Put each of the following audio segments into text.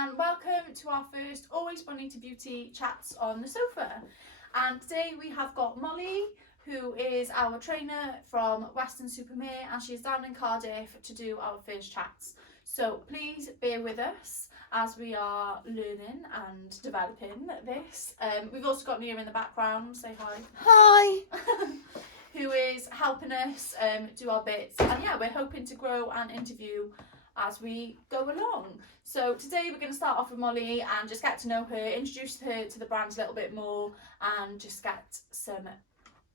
and welcome to our first Always Bonita Beauty Chats on the sofa. And today we have got Molly, who is our trainer from Weston-super-Mare, and she's down in Cardiff to do our first chats. So please bear with us as we are learning and developing this. We've also got Nia in the background, say hi. Hi! Who is helping us do our bits. And yeah, we're hoping to grow and interview as we go along. So today we're going to start off with Molly and just get to know her, introduce her to the brand a little bit more, and just get some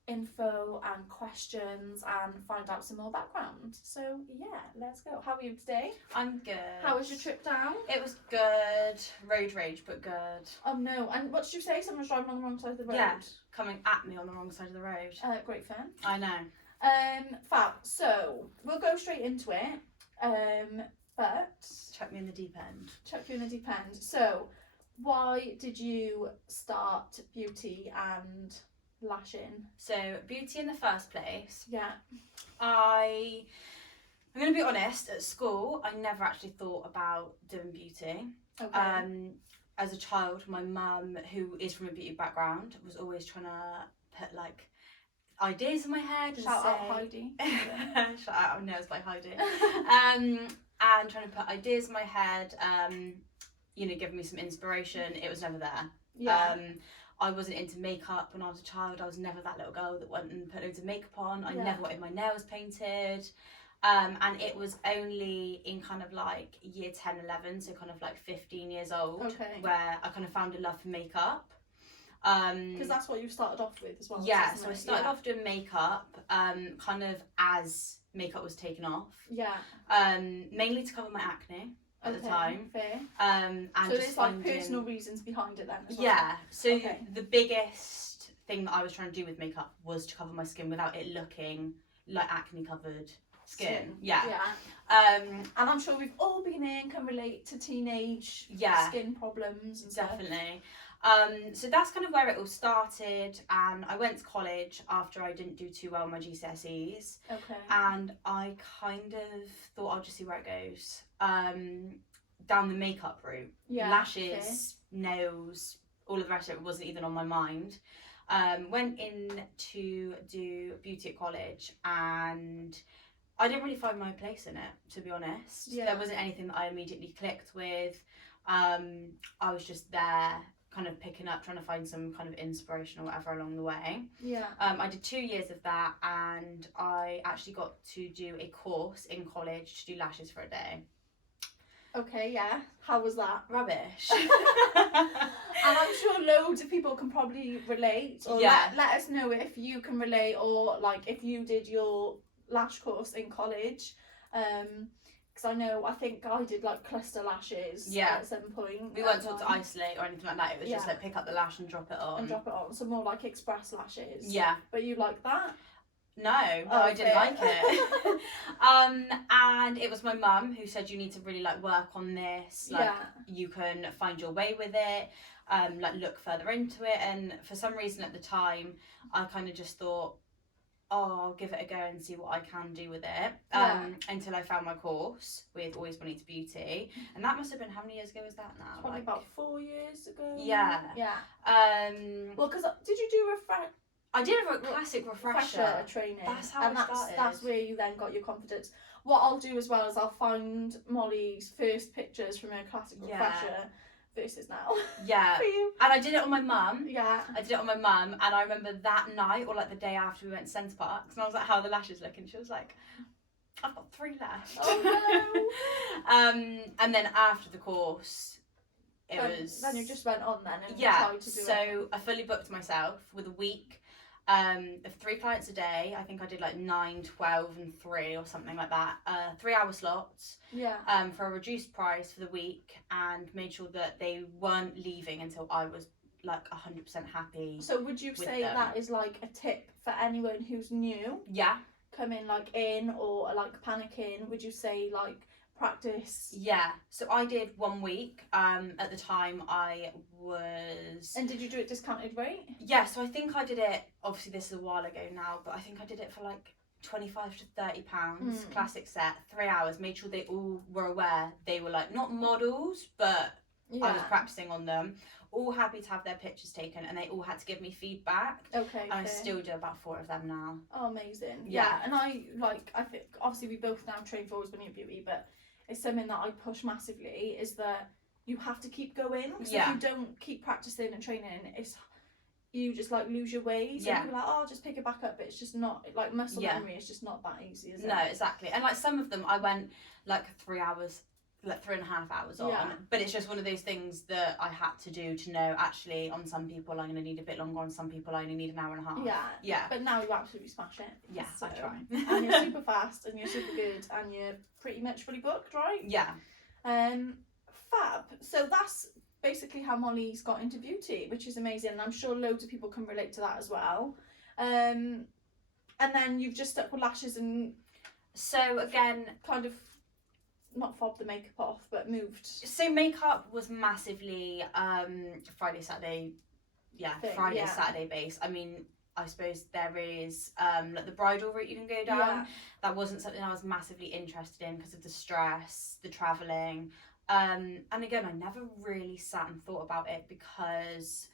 info and questions and find out some more background. So yeah, let's go. How are you today? I'm good. How was your trip down? It was good. Road rage, but good. Oh no, and what did you say? Someone was driving on the wrong side of the road? Yeah, coming at me on the wrong side of the road. Great fun. I know. Fab. So we'll go straight into it. But Chuck me in the deep end. chuck you in the deep end. So why did you start beauty and lashing? So, beauty in the first place. Yeah. I'm going to be honest, at school, I never actually thought about doing beauty. Okay. As a child, my mum, who is from a beauty background, was always trying to put like ideas in my head and Shout say... out Heidi. Shout out Nose by Heidi. And trying to put ideas in my head, giving me some inspiration. It was never there. Yeah. I wasn't into makeup when I was a child. I was never that little girl that went and put loads of makeup on. I Yeah. never wanted my nails painted. And it was only in kind of like year 10, 11, so kind of like 15 years old, Okay. where I kind of found a love for makeup. Because that's what you started off with as well. Yeah, isn't so I it? started off doing makeup, kind of as makeup was taken off. Yeah. Mainly to cover my acne at the time. Fair. And So just there's like finding... personal reasons behind it then as well. Yeah, so Okay. the biggest thing that I was trying to do with makeup was to cover my skin without it looking like acne covered skin. Yeah. And I'm sure we've all been in, can relate to teenage skin problems and stuff. Definitely. So that's kind of where it all started, and I went to college after I didn't do too well on my GCSEs. Okay. And I kind of thought I'll just see where it goes. Down the makeup route. Yeah. Lashes, nails, all of the rest of it wasn't even on my mind. Went in to do beauty at college, and I didn't really find my place in it, to be honest. Yeah. There wasn't anything that I immediately clicked with. I was just there kind of picking up, trying to find some kind of inspiration or whatever along the way. Yeah. I did 2 years of that, and I actually got to do a course in college to do lashes for a day. Okay, yeah. How was that? Rubbish. And I'm sure loads of people can probably relate. Or let us know if you can relate, or like if you did your lash course in college. Because I think I did like cluster lashes at some point. We weren't taught to isolate or anything like that. It was just like pick up the lash and drop it on. And drop it on. So more like express lashes. Yeah. But you like that? No, I didn't like it. And it was my mum who said you need to really like work on this. Like you can find your way with it. Like look further into it. And for some reason at the time, I kind of just thought, oh, I'll give it a go and see what I can do with it. Until I found my course with Always Bonita Beauty, and that must have been, how many years ago was that now? Probably about 4 years ago. Yeah. Well, because did you do I did a classic refresher training? That's how I started. That's where you then got your confidence. What I'll do as well is I'll find Molly's first pictures from her classic refresher versus now. Yeah. For you. And I did it on my mum. Yeah. I did it on my mum, and I remember that night, or like the day after, we went to Centre Parks, and I was like, how are the lashes look? And she was like, I've got 3 left. Oh no. And then after the course, then you just went on then and tried to do it. So I fully booked myself with a week of 3 clients a day. I think I did like 9, 12 and 3 or something like that. 3-hour slots. Yeah. For a reduced price for the week, and made sure that they weren't leaving until I was like 100% happy. So would you say that is like a tip for anyone who's new? Yeah. Coming like in or like panicking, would you say like practice? Yeah, so I did 1 week. At the time I was... And did you do it discounted rate? Yeah, so I think I did it, obviously this is a while ago now, but I think I did it for like 25 to 30 pounds, classic set, 3 hours, made sure they all were aware they were like not models, but I was practicing on them, all happy to have their pictures taken, and they all had to give me feedback. Okay. And I still do about 4 of them now. Oh, amazing. Yeah. And I think obviously we both now train for Always Bonita Beauty, but it's something that I push massively, is that you have to keep going. Because if you don't keep practicing and training, you just like lose your ways. And you're like, oh, just pick it back up. But it's just not, like, muscle memory is just not that easy, is it? No, exactly. And like some of them I went like 3 hours, like 3.5 hours on. But it's just one of those things that I had to do to know, actually, on some people I'm going to need a bit longer, on some people I only need an hour and a half. Yeah. But now you absolutely smash it. Yeah, so. I try. And you're super fast, and you're super good, and you're pretty much fully booked, right? Yeah. Fab. So that's basically how Molly's got into beauty, which is amazing, and I'm sure loads of people can relate to that as well. And then you've just stuck with lashes, and so again, kind of not fobbed the makeup off, but moved. So makeup was massively Friday, Saturday base. I mean, I suppose there is like the bridal route you can go down. That wasn't something I was massively interested in because of the stress, the travelling. And again, I never really sat and thought about it because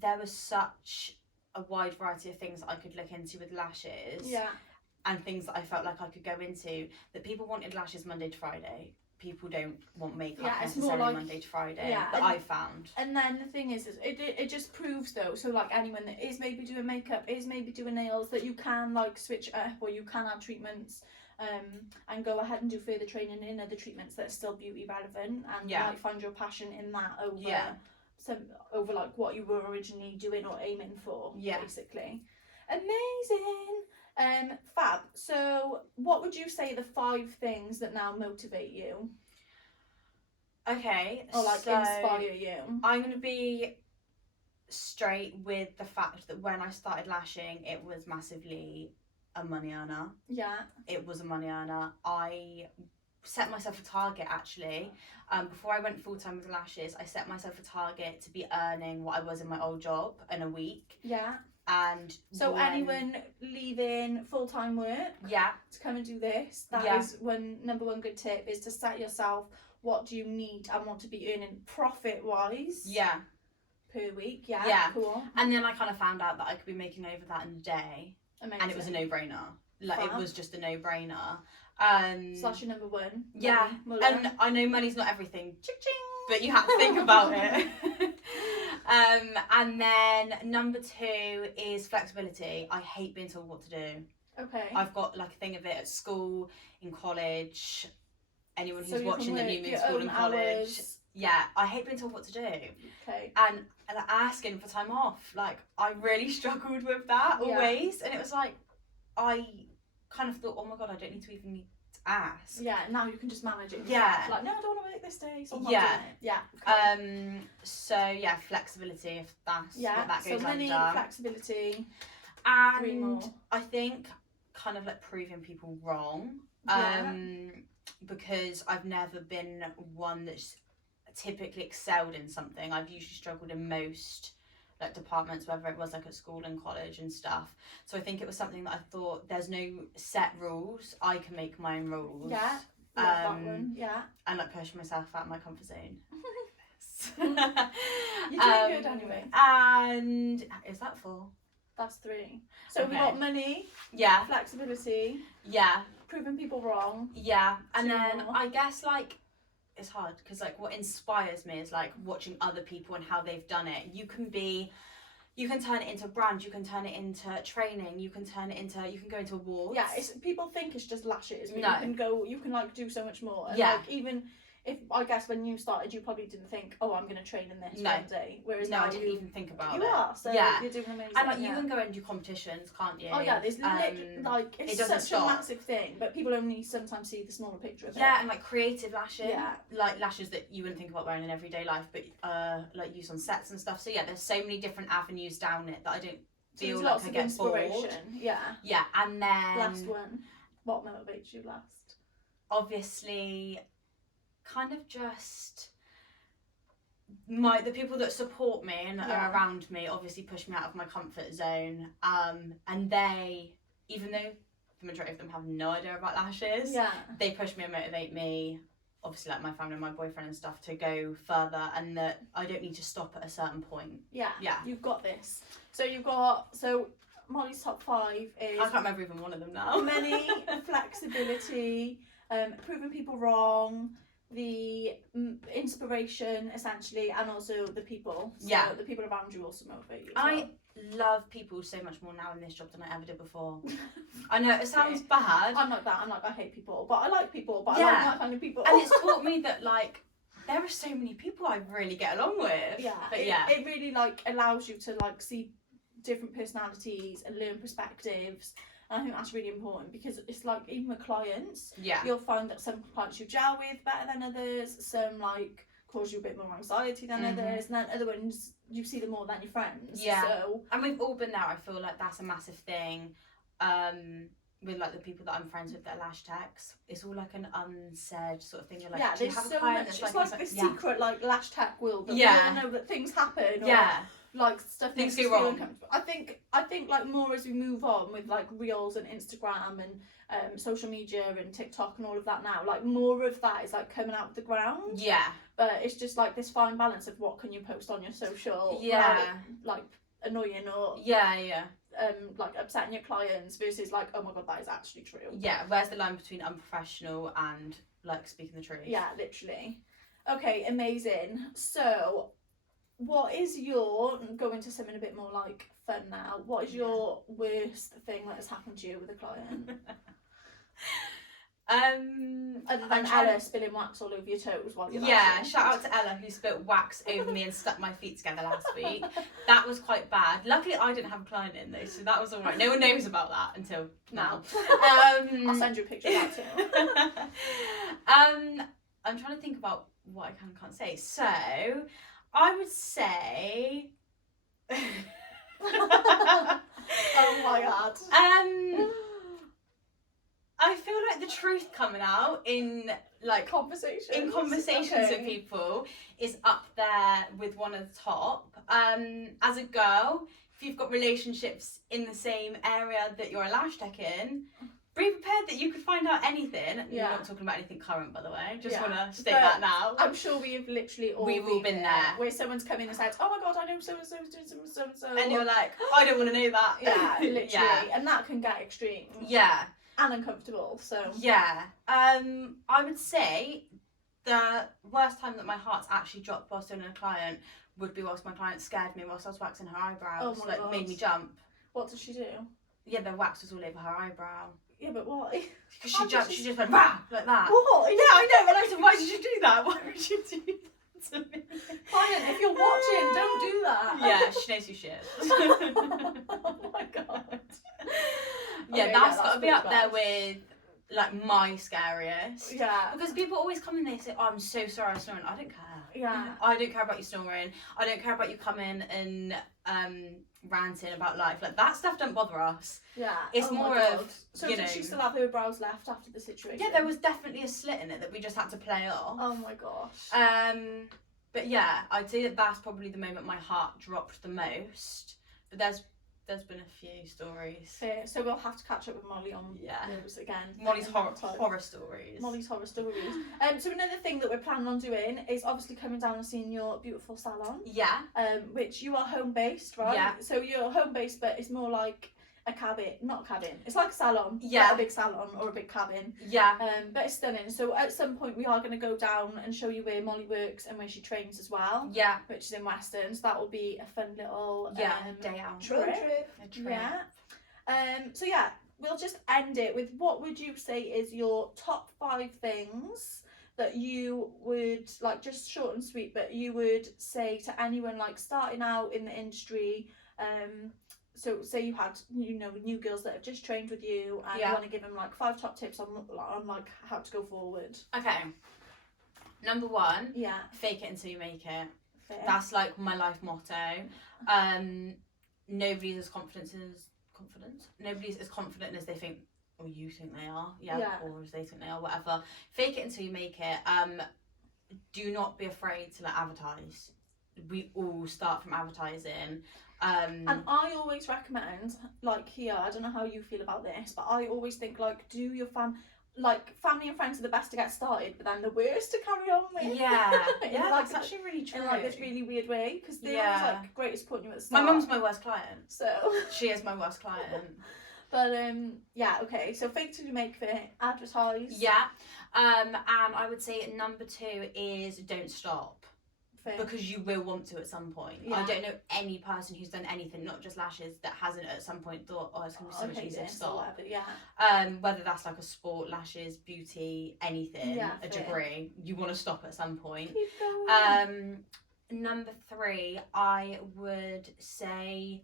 there was such a wide variety of things that I could look into with lashes. And things that I felt like I could go into, that people wanted lashes Monday to Friday. People don't want makeup necessarily like, Monday to Friday, that I found. And then the thing is it just proves though, so like anyone that is maybe doing makeup, is maybe doing nails, that you can like switch up, or you can have treatments and go ahead and do further training in other treatments that are still beauty relevant, and like find your passion in that over like what you were originally doing or aiming for, basically. Amazing. Fab. So what would you say are the 5 things that now motivate you? Okay. Or like inspire you? I'm going to be straight with the fact that when I started lashing, it was massively a money earner. Yeah. It was a money earner. I set myself a target, actually. Before I went full-time with lashes, I set myself a target to be earning what I was in my old job in a week. Yeah. And so anyone leaving full-time work to come and do this, that is number one good tip, is to set yourself what do you need and want to be earning profit-wise per week. Cool. And then I kind of found out that I could be making over that in a day. Amazing. And it was a no-brainer. Like, it was just a no-brainer. Slash your number one. Money. And I know money's not everything, but you have to think about it. And then number 2 is flexibility. I hate being told what to do. Okay. I've got like a thing of it at school, in college, anyone who's watching the new moon school and college. Hours. Yeah, I hate being told what to do. Okay. And asking for time off, like, I really struggled with that always. And it was like, I kind of thought, oh my god, I don't need to even need to ask. Yeah, now you can just manage it. Like, no, I don't want to work this day, so I'm not doing it. Yeah. Okay. So yeah, flexibility, if that's what that goes so money, under. flexibility, and 3 more. I think kind of like proving people wrong. Because I've never been one that's typically excelled in something. I've usually struggled in most like departments, whether it was like at school and college and stuff. So I think it was something that I thought, there's no set rules, I can make my own rules. Love that one. And like push myself out of my comfort zone. You're doing good anyway. And is that 4? That's 3. So we got money, flexibility, proving people wrong, and then I guess like it's hard because like what inspires me is like watching other people and how they've done it. You can turn it into a brand, you can turn it into training, you can go into awards. People think it's just lashes, but you can like do so much more. And like, even if, I guess when you started, you probably didn't think, oh, I'm going to train in this one day. Whereas now I didn't even think about it. You are, so you're doing amazing. And like, you can go and do competitions, can't you? Oh yeah, there's like, it's such a massive thing, but people only sometimes see the smaller picture of it. Yeah, and like creative lashing, like lashes that you wouldn't think about wearing in everyday life, but like used on sets and stuff. So yeah, there's so many different avenues down it that I don't feel like I get bored. Yeah, and then last one, what motivates you last? Obviously, kind of just the people that support me and that are around me obviously push me out of my comfort zone, and they, even though the majority of them have no idea about lashes, they push me and motivate me obviously like my family and my boyfriend and stuff to go further, and that I don't need to stop at a certain point. Yeah. Yeah. You've got this. So Molly's top 5 is... I can't remember even one of them now. money, flexibility, proving people wrong, the inspiration essentially, and also the people. So the people around you also motivate you. I love people so much more now in this job than I ever did before. I know it sounds bad. I'm like that. I hate people, but I like people. But I like not finding people. And it's taught me that like there are so many people I really get along with. Yeah. But it really like allows you to like see different personalities and learn perspectives. And I think that's really important, because it's like even with clients, you'll find that some clients you gel with better than others, some like cause you a bit more anxiety than others, and then other ones you see them more than your friends. So, and we've all been there. I feel like that's a massive thing with like the people that I'm friends with that are lash techs. It's all like an unsaid sort of thing. You're like, do you have a client that's it's like this secret like lash tech world that we don't know that things happen, or like stuff things go wrong. I think like more as we move on with like reels and Instagram and social media and TikTok and all of that now, like more of that is like coming out of the ground. But it's just like this fine balance of what can you post on your social without it, like annoying or like upsetting your clients, versus like, oh my god, that is actually true. Where's the line between unprofessional and like speaking the truth? Literally. Okay, amazing. So what is your, going to something a bit more like fun now, what is your worst thing that has happened to you with a client? Other than Ella spilling wax all over your toes while you're shout out to Ella who spilt wax over me and stuck my feet together last week. That was quite bad. Luckily I didn't have a client in though, so that was alright. No one knows about that until now. I'll send you a picture of that too. I'm trying to think about what I can and can't say. So I would say oh my god. I feel like the truth coming out in like conversations with people is up there with one of the top. As a girl, if you've got relationships in the same area that you're a lash tech in, be prepared that you could find out anything. We're not talking about anything current, by the way. Just want to state that now. I'm sure we have literally all been there. Where someone's come in and said, oh my god, I know so-and-so's doing so-and-so. And you're like, I don't want to know that. Yeah, literally. And that can get extreme. Yeah. And uncomfortable, so. Yeah. I would say the worst time that my heart's actually dropped whilst doing a client would be whilst my client scared me whilst I was waxing her eyebrows. Oh my god. Made me jump. What did she do? Yeah, the wax was all over her eyebrow. Yeah, but why? Because she jumped, she just went rah like that. What? Yeah, I know, but I said, why did you do that? Why would you do that to me? Client, if you're watching, don't do that. Yeah, she knows who she is. Oh my god. Yeah, that's got to be up there with like my scariest. Yeah. Because people always come and they say, oh, I'm so sorry I'm snoring. I don't care. Yeah. I don't care about you snoring. I don't care about you coming and ranting about life. Like that stuff don't bother us. Yeah. It's more of, so did she still have her brows left after the situation? Yeah, there was definitely a slit in it that we just had to play off. Oh my gosh. But yeah, I'd say that that's probably the moment my heart dropped the most. But there's been a few stories. Fair. So we'll have to catch up with Molly on those again. Molly's horror stories. Molly's horror stories. So another thing that we're planning on doing is obviously coming down and seeing your beautiful salon. Yeah. Which you are home based, right? Yeah. So you're home based, but it's more like a cabin, not a cabin. It's like a salon. Yeah. A big salon or a big cabin. Yeah. But it's stunning. So at some point we are going to go down and show you where Molly works and where she trains as well. Yeah. Which is in Weston. So that will be a fun little day out. Trip. A trip. Yeah. So yeah, we'll just end it with, what would you say is your top 5 things that you would, like, just short and sweet, but you would say to anyone like starting out in the industry? So say you had, new girls that have just trained with you, and you want to give them like 5 top tips on like how to go forward. Okay. Number 1. Yeah. Fake it until you make it. Fair. That's like my life motto. Nobody's as confident. Nobody's as confident as they think, or you think they are. Yeah. Or as they think they are. Whatever. Fake it until you make it. Do not be afraid to advertise. We all start from advertising. And I always recommend, like here, I don't know how you feel about this, but I always think like, do your like family and friends are the best to get started, but then the worst to carry on with. Yeah, In yeah, like that's actually really true. in like this really weird way, because they're Yeah. always like great at supporting you at the My start. mum's my worst client. So She is my worst client. but yeah, okay. So fake till you make it, advertise. Yeah. And I would say number 2 is don't stop. Fair. Because you will want to at some point. Yeah. I don't know any person who's done anything, not just lashes, that hasn't at some point thought, oh, it's going to be so much easier to stop. Whatever, yeah. Whether that's like a sport, lashes, beauty, anything, Yeah, a fair. degree, you want to stop at some point. Keep going. Number 3, I would say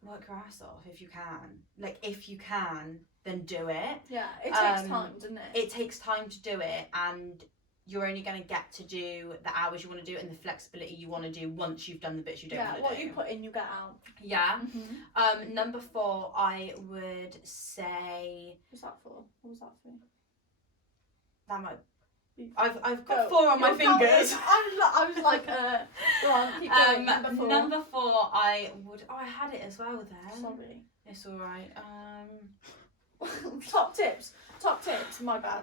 work your ass off if you can. Like, if you can, then do it. Yeah, it takes time, doesn't it? It takes time to do it, and you're only going to get to do the hours you want to do and the flexibility you want to do once you've done the bits you don't want to do. What you put in, you get out. Yeah. Mm-hmm. Number 4, I would say... What's that for? What was that for? That might... I've got 4 on my fingers. I was like, go on, keep going. Number 4, I would... Oh, I had it as well then. Sorry. It's alright. Top tips. My bad.